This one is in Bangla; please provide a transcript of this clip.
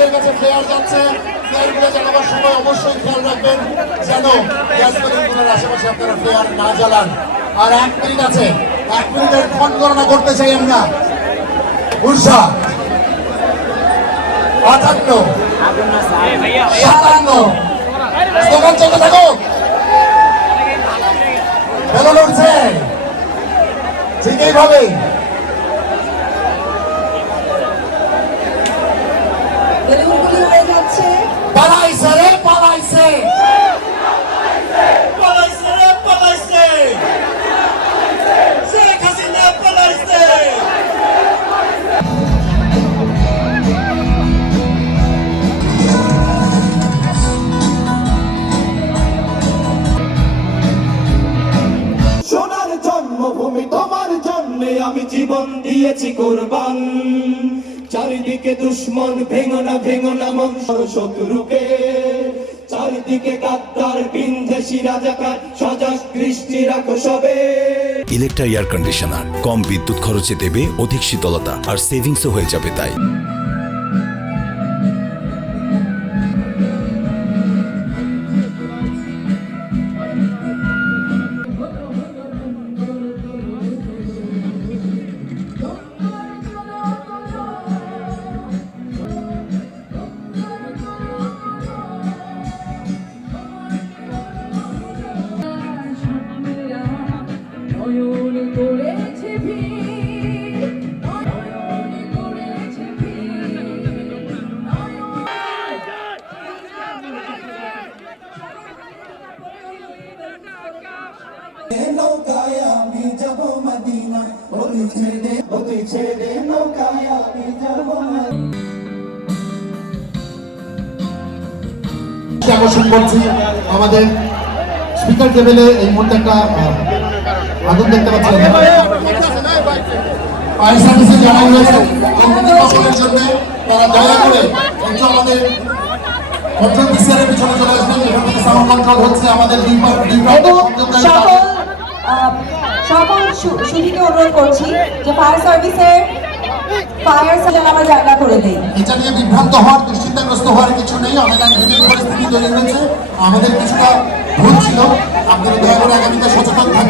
আমাদের কাছে ফ্লেয়ার যাচ্ছে, ফ্লেয়ারগুলো জ্বালাবার সময় অবশ্যই খেয়াল রাখবেন যেন গ্যাস বেলুনগুলোর আশেপাশে আপনারা ফ্লেয়ার না জ্বালান। আর 1 মিনিট আছে, 1 মিনিটের ক্ষণ গণনা করতে চাই আমরা। 58, 58, স্লোগান চলতে থাকো। বেলুন উঠছে ঠিক এইভাবে। বেলুনগুলি হয়ে যাচ্ছে। পালাইছে রে পালাইছে, পালাইছে রে পালাইছে, শেখ হাসিনা পালাইছে। সোনার জন্মভূমি তোমার জন্যে আমি জীবন দিয়েছি কোরবান। চারিদিকে দুশ্মন, ভেঙো না মন শত্রুকে। চারিদিকে গাদ্দার বিন্দেশি রাজাকার, সজাগ দৃষ্টি রাখো সবে। ইলেকট্রা এয়ার কন্ডিশনার কম বিদ্যুৎ খরচে দেবে অধিক শীতলতা, আর সেভিংসও হয়ে যাবে তাই। নৌকায় আমি যাব মদিনা, অতি ছেড়ে নৌকায় আমি যাব। আকর্ষণ করছি আমাদের স্পিকার টেবিলে এই মুহূর্তে একটা আগুন দেখতে পাচ্ছি। ফায়ার সার্ভিসে যারা রয়েছেন অগ্নিনির্বাপনের জন্য তারা দয়া করে একটু আমাদের কন্ট্রোল পিসিআরের পিছনে চলে আসবেন। এখান থেকে সাউন্ড কন্ট্রোল হচ্ছে আমাদের সকল সুধীকে অনুরোধ করছি যে ফায়ার আমরা জায়গা করে দেই। এটা নিয়ে বিভ্রান্ত হওয়ার, দুশ্চিন্তাগ্রস্ত হওয়ার কিছু নেই। অনেক আইনজীবী পরিস্থিতি তৈরি হয়েছে, আমাদের কিছুটা ভুল ছিল। আপনারা দয়া করে আগামীতে সচেতন থাকবেন।